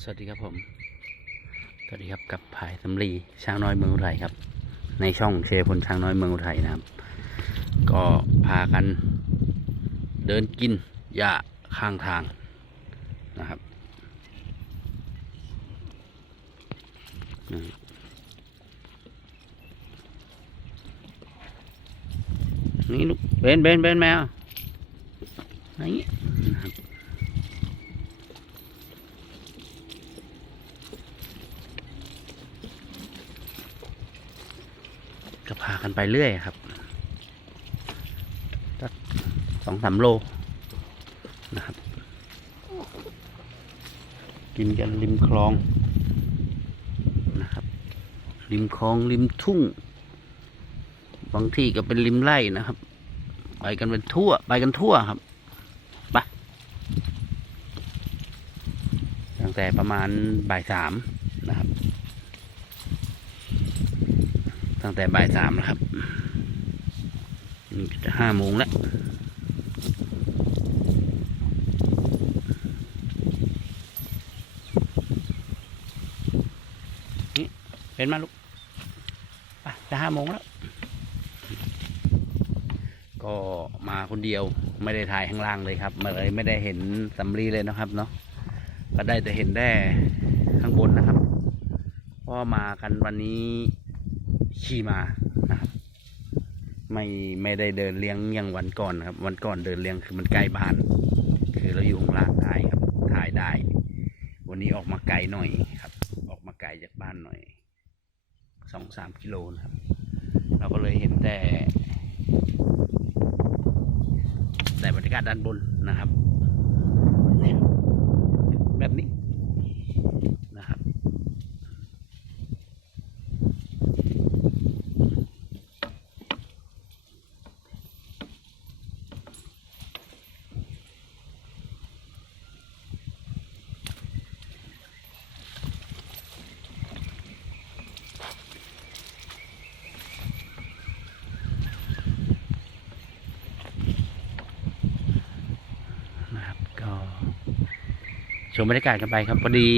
สวัสดีครับผม สวัสดีครับกับภายสำลีช้างน้อยเมืองอุทัยครับ ในช่องเชฟพลช้างน้อยเมืองอุทัยนะครับ ก็พากันเดินกินหญ้าข้างทางนะครับนี่ลูกเบนเบนเบนแมวนี่นะครับ ก็พากันไปเรื่อยครับสักสองสามโลนะครับ กินกันริมคลองนะครับ ริมคลองริมทุ่ง บางที่ก็เป็นริมไร่นะครับ ไปกันเป็นทั่ว ไปกันทั่วครับไปตั้งแต่ประมาณบ่ายสามนะครับ ตั้งแต่บ่ายสามนะครับจะห้าโมงแล้วนี่เป็นมาลูกจะห้าโมงแล้ว ก็มาคนเดียวไม่ได้ถ่ายข้างล่างเลยครับมาเลยไม่ได้เห็นสำลีเลยนะครับเนาะก็ได้แต่เห็นแด้ข้างบนนะครับเพราะมากันวันนี้ ขี่มานะครับไม่ไม่ได้เดินเลี้ยงอย่างวันก่อนครับ วันก่อนเดินเลี้ยงคือมันใกล้บ้าน คือเราอยู่ข้างล่างได้ครับถ่ายได้ วันนี้ออกมาไกลหน่อยครับ ออกมาไกลจากบ้านหน่อยสองสามกิโลนะครับ เราก็เลยเห็นแต่แต่บรรยากาศด้านบนนะครับเนี่ยแบบนี้นะครับ นะครับ ก็ชมบรรยากาศกันไปครับพอดี